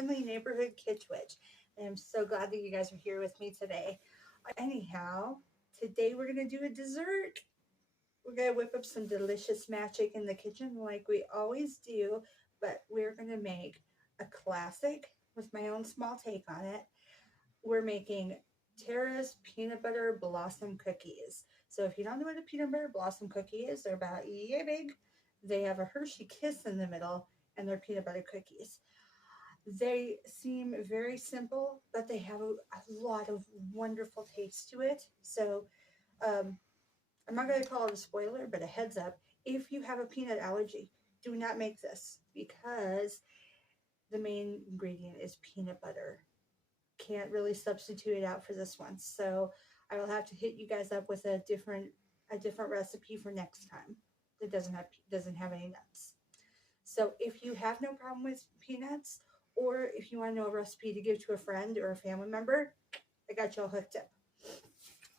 friendly neighborhood kid witch. And I'm so glad that you guys are here with me today. Anyhow, today we're going to do a dessert. We're going to whip up some delicious magic in the kitchen like we always do, but we're going to make a classic with my own small take on it. We're making Tera's peanut butter blossom cookies. So if you don't know what a peanut butter blossom cookie is, they're about yay big. They have a Hershey kiss in the middle, and they're peanut butter cookies. They seem very simple, but they have a lot of wonderful taste to it. So um, I'm not going to call it a spoiler, but a heads up. If you have a peanut allergy, do not make this because the main ingredient is peanut butter. Can't really substitute it out for this one. So I will have to hit you guys up with a different recipe for next time that doesn't have any nuts. So if you have no problem with peanuts, or if you want to know a recipe to give to a friend or a family member, I got you all hooked up.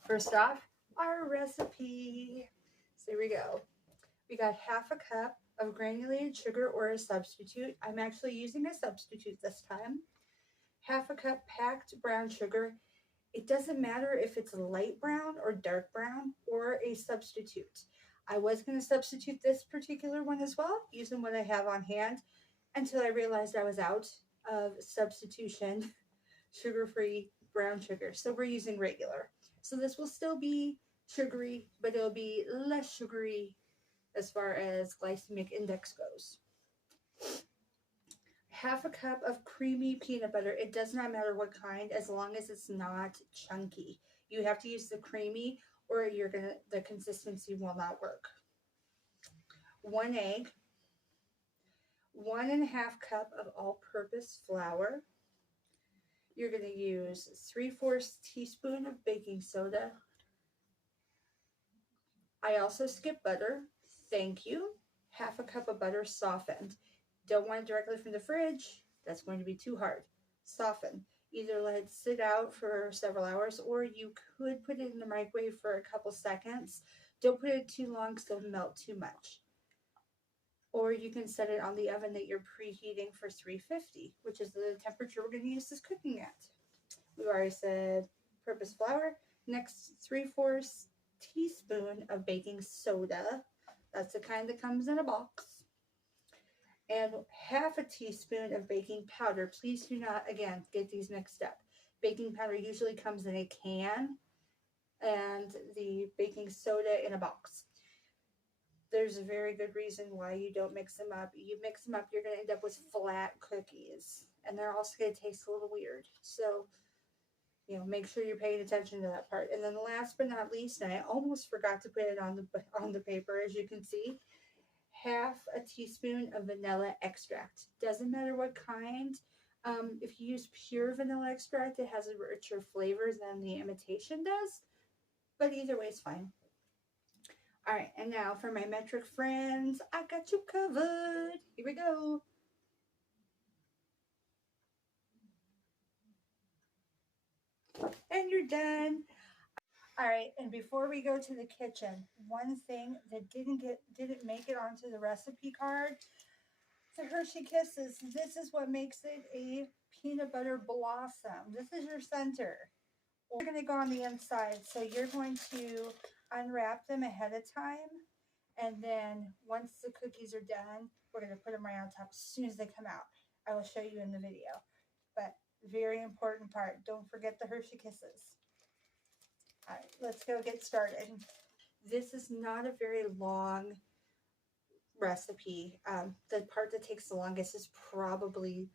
First off, our recipe. So here we go. We got half a cup of granulated sugar or a substitute. I'm actually using a substitute this time. Half a cup packed brown sugar. It doesn't matter if it's light brown or dark brown or a substitute. I was going to substitute this particular one as well, using what I have on hand, until I realized I was out of substitution sugar-free brown sugar. So we're using regular. So this will still be sugary, but it'll be less sugary as far as glycemic index goes. Half a cup of creamy peanut butter. It does not matter what kind, as long as it's not chunky. You have to use the creamy, or the consistency will not work. 1 egg, 1.5 cup of all-purpose flour. You're going to use 3/4 teaspoon of baking soda. I also skipped butter. Thank you. Half a cup of butter softened. Don't want it directly from the fridge. That's going to be too hard. Soften. Either let it sit out for several hours, or you could put it in the microwave for a couple seconds. Don't put it too long because it'll melt too much. Or you can set it on the oven that you're preheating for 350, which is the temperature we're going to use this cooking at. We've already said purpose flour. Next, 3/4 teaspoon of baking soda. That's the kind that comes in a box. And half a teaspoon of baking powder. Please do not, again, get these mixed up. Baking powder usually comes in a can, and the baking soda in a box. There's a very good reason why you don't mix them up. You mix them up, you're going to end up with flat cookies, and they're also going to taste a little weird. So, make sure you're paying attention to that part. And then last but not least, and I almost forgot to put it on the paper, as you can see, half a teaspoon of vanilla extract. Doesn't matter what kind. If you use pure vanilla extract, it has a richer flavor than the imitation does. But either way is fine. All right, and now for my metric friends, I got you covered. Here we go. And you're done. All right, and before we go to the kitchen, one thing that didn't make it onto the recipe card, the Hershey Kisses. This is what makes it a peanut butter blossom. This is your center. We're going to go on the inside, so you're going to unwrap them ahead of time, and then once the cookies are done, we're going to put them right on top as soon as they come out. I will show you in the video, but very important part. Don't forget the Hershey Kisses. All right, let's go get started. This is not a very long recipe. The part that takes the longest is probably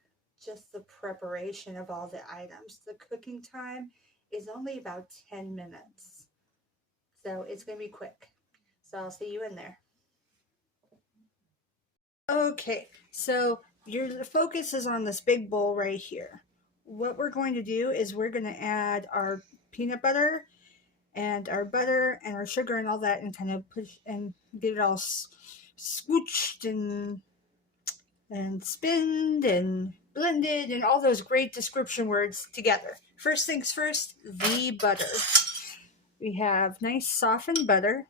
just the preparation of all the items. The cooking time is only about 10 minutes. So it's going to be quick. So I'll see you in there. Okay, so the focus is on this big bowl right here. What we're going to do is we're going to add our peanut butter and our butter and our sugar and all that, and kind of push and get it all scooched and spinned and blended and all those great description words together. First things first, the butter. We have nice softened butter.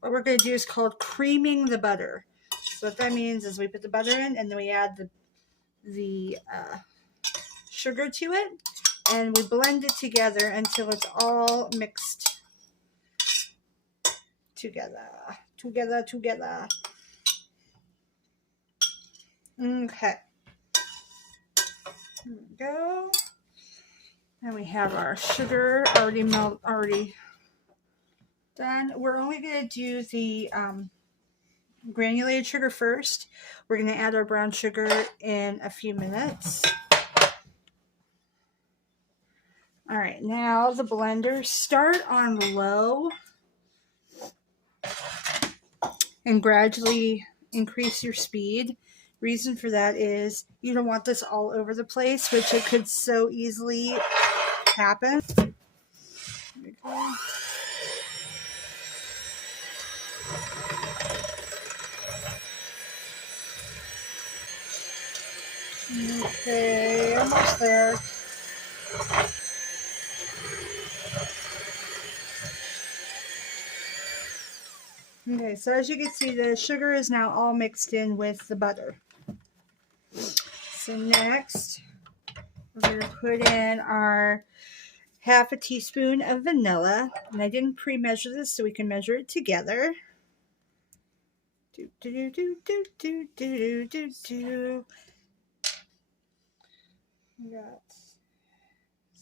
what we're going to do is called creaming the butter. So what that means is we put the butter in and then we add the sugar to it and we blend it together until it's all mixed together. Okay. There we go. And we have our sugar already done. We're only going to do the granulated sugar first. We're going to add our brown sugar in a few minutes. All right, now the blender. Start on low and gradually increase your speed. Reason for that is you don't want this all over the place, which it could so easily happen. There we go. Okay, almost there. Okay, so as you can see, the sugar is now all mixed in with the butter. So next, we're going to put in our half a teaspoon of vanilla. And I didn't pre-measure this, so we can measure it together. So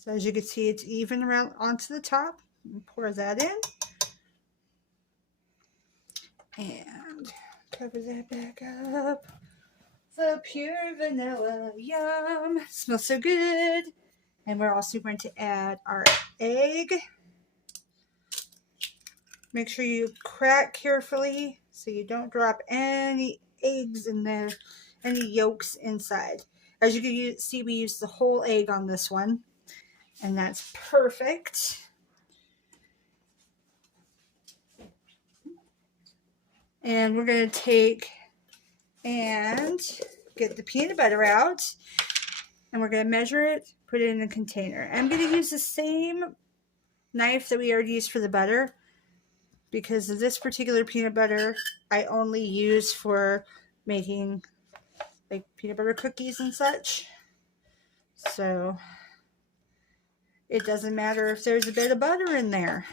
as you can see, it's even around onto the top. Pour that in. And cover that back up. The pure vanilla, yum. Smells so good. And we're also going to add our egg. Make sure you crack carefully so you don't drop any eggs in there, any yolks inside. As you can see, we used the whole egg on this one, and that's perfect. And we're going to take and get the peanut butter out, and we're going to measure it, put it in a container. I'm going to use the same knife that we already used for the butter, because of this particular peanut butter I only use for making like peanut butter cookies and such. So it doesn't matter if there's a bit of butter in there.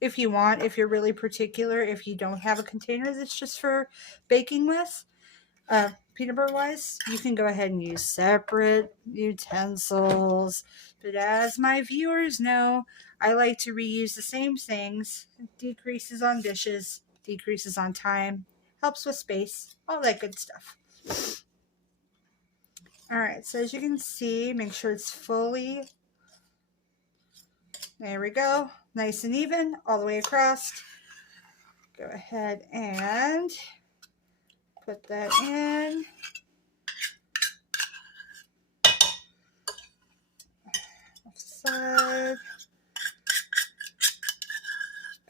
If you want, if you're really particular, if you don't have a container that's just for baking with, peanut butter wise, you can go ahead and use separate utensils. But as my viewers know, I like to reuse the same things. It decreases on dishes, decreases on time, helps with space, all that good stuff. All right, so as you can see, make sure it's fully, there we go, nice and even all the way across. Go ahead and put that in. Off the side.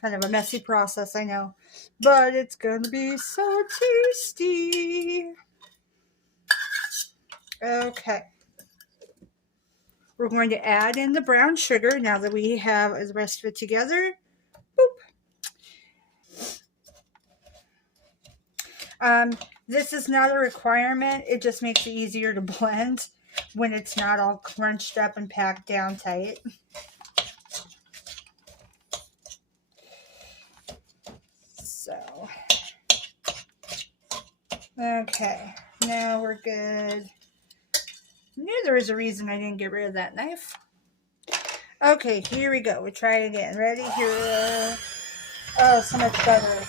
Kind of a messy process, I know, but it's going to be so tasty. Okay. We're going to add in the brown sugar now that we have the rest of it together. Boop. This is not a requirement. It just makes it easier to blend when it's not all crunched up and packed down tight. So, okay, now we're good. Knew there was a reason I didn't get rid of that knife. Okay, here we go. We'll try it again. Ready? Here. Oh, so much better.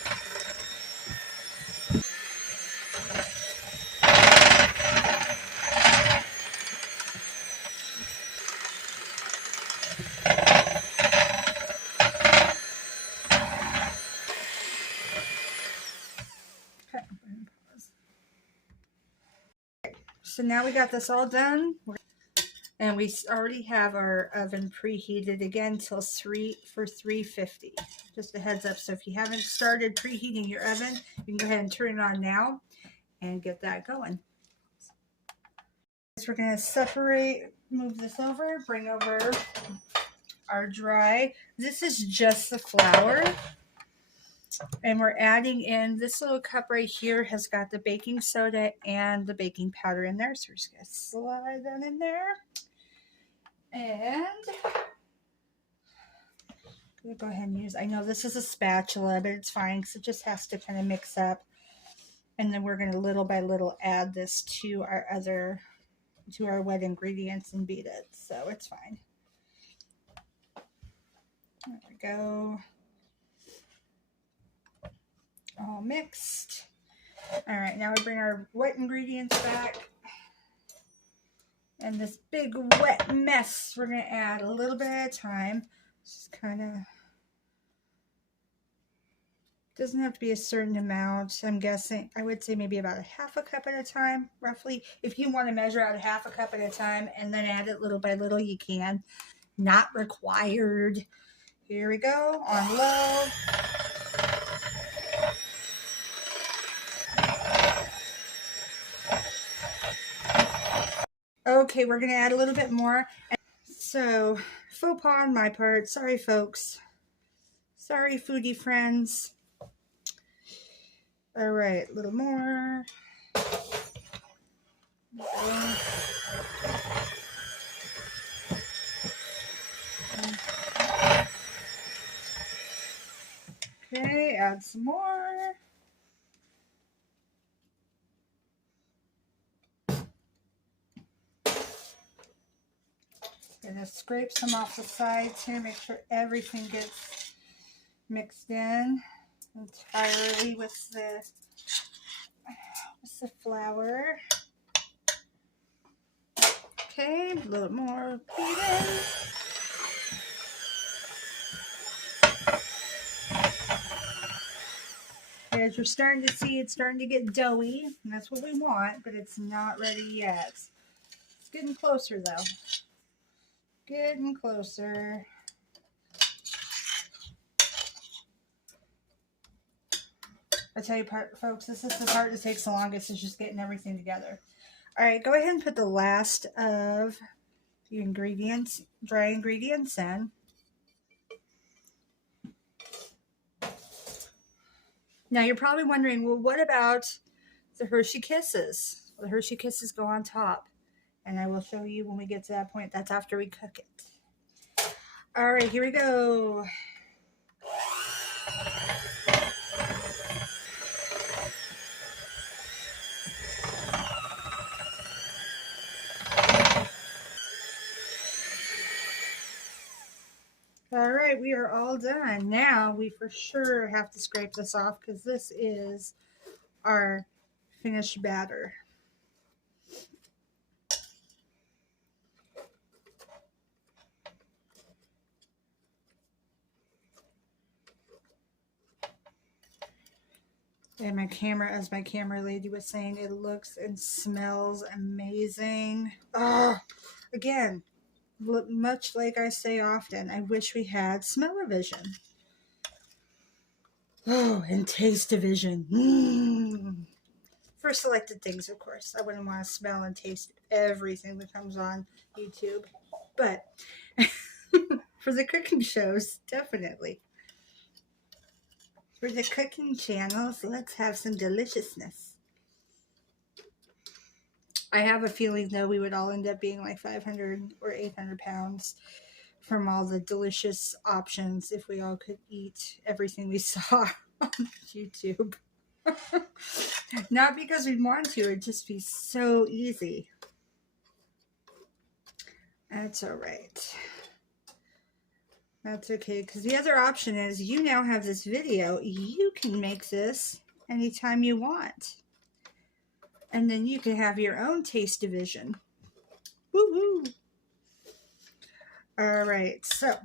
So now we got this all done, and we already have our oven preheated again till 350. Just a heads up. So if you haven't started preheating your oven, you can go ahead and turn it on now and get that going. So we're going to separate, move this over, bring over our dry. This is just the flour. And we're adding in, this little cup right here has got the baking soda and the baking powder in there. So we're just going to slide that in there. And I'm going to go ahead and use, I know this is a spatula, but it's fine because it just has to kind of mix up. And then we're going to little by little add this to our wet ingredients and beat it. So it's fine. There we go. All mixed. All right, now we bring our wet ingredients back. And this big wet mess, we're going to add a little bit at a time. Just kind of, doesn't have to be a certain amount. I'm guessing, I would say maybe about a half a cup at a time, roughly. If you want to measure out a half a cup at a time and then add it little by little, you can. Not required. Here we go, on low. Okay, we're going to add a little bit more. So, faux pas on my part. Sorry, folks. Sorry, foodie friends. All right, a little more. Okay, add some more. Gonna scrape some off the sides here, make sure everything gets mixed in entirely with the flour. Okay, a little more beating. As you're starting to see, it's starting to get doughy, and that's what we want, but it's not ready yet. It's getting closer though. Getting closer. I tell you, folks, this is the part that takes the longest, is just getting everything together. All right, go ahead and put the last of the ingredients, dry ingredients in. Now you're probably wondering, well, what about the Hershey Kisses? Well, the Hershey Kisses go on top, and I will show you when we get to that point. That's after we cook it. All right, here we go. All right, we are all done. Now we for sure have to scrape this off because this is our finished batter. And my camera, as my camera lady was saying, it looks and smells amazing. Oh, again, much like I say often, I wish we had smell-o-vision. Oh, and taste-o-vision. For selected things, of course. I wouldn't want to smell and taste everything that comes on YouTube. But for the cooking shows, definitely. For the cooking channels, let's have some deliciousness. I have a feeling, though, we would all end up being like 500 or 800 pounds from all the delicious options if we all could eat everything we saw on YouTube. Not because we want to, it'd just be so easy. That's all right. That's okay, because the other option is you now have this video. You can make this anytime you want. And then you can have your own taste-o-vision. Woo-hoo! All right, so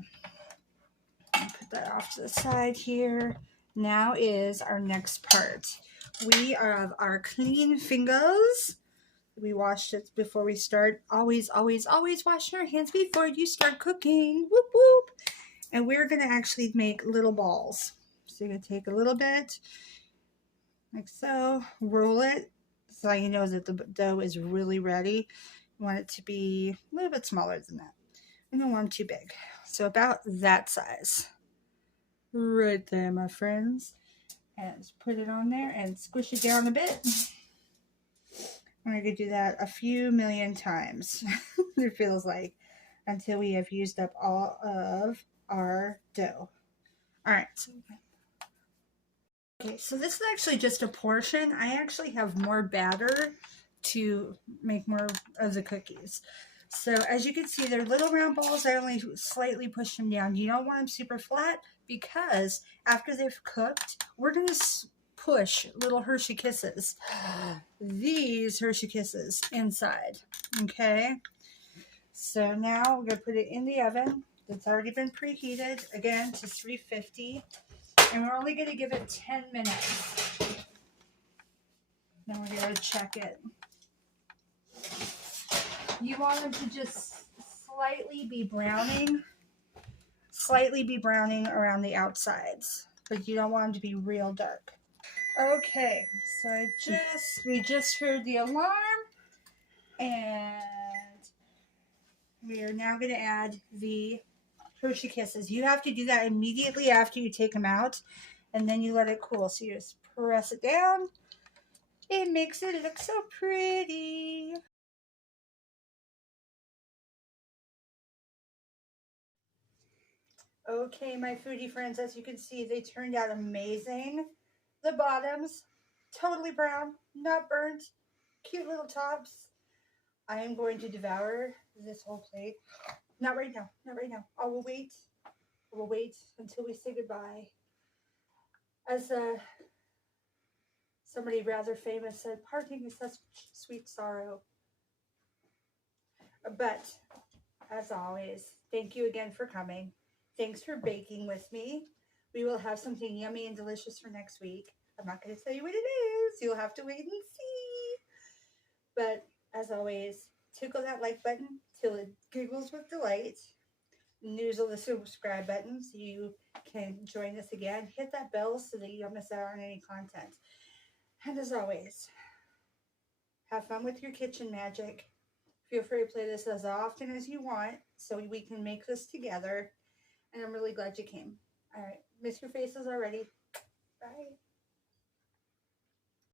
put that off to the side here. Now is our next part. We have our clean fingers. We washed it before we start. Always, always, always wash your hands before you start cooking. Whoop, whoop. And we're going to actually make little balls. So you're going to take a little bit, like so, roll it, so you know that the dough is really ready. You want it to be a little bit smaller than that. We don't want them too big. So about that size. Right there, my friends. And just put it on there and squish it down a bit. I'm going to do that a few million times, it feels like, until we have used up all of our dough. All right. Okay, so this is actually just a portion. I actually have more batter to make more of the cookies. So as you can see, they're little round balls. I only slightly push them down. You don't want them super flat because after they've cooked, we're going to push little Hershey Kisses. These Hershey Kisses inside. Okay. So now we're going to put it in the oven. It's already been preheated, again, to 350. And we're only going to give it 10 minutes. Then we're going to check it. You want them to just slightly be browning around the outsides, but you don't want them to be real dark. Okay, so we just heard the alarm, and we are now going to add the Hershey Kisses. You have to do that immediately after you take them out, and then you let it cool. So you just press it down. It makes it look so pretty. Okay, my foodie friends, as you can see, they turned out amazing. The bottoms, totally brown, not burnt, cute little tops. I am going to devour this whole plate. Not right now, not right now. I will wait. I will wait until we say goodbye. As somebody rather famous said, parting is such sweet sorrow. But, as always, thank you again for coming. Thanks for baking with me. We will have something yummy and delicious for next week. I'm not going to tell you what it is. You'll have to wait and see. But, as always, tickle that like button till it giggles with delight. Noozle the subscribe button so you can join us again. Hit that bell so that you don't miss out on any content. And as always, have fun with your kitchen magic. Feel free to play this as often as you want so we can make this together. And I'm really glad you came. All right. Miss your faces already. Bye.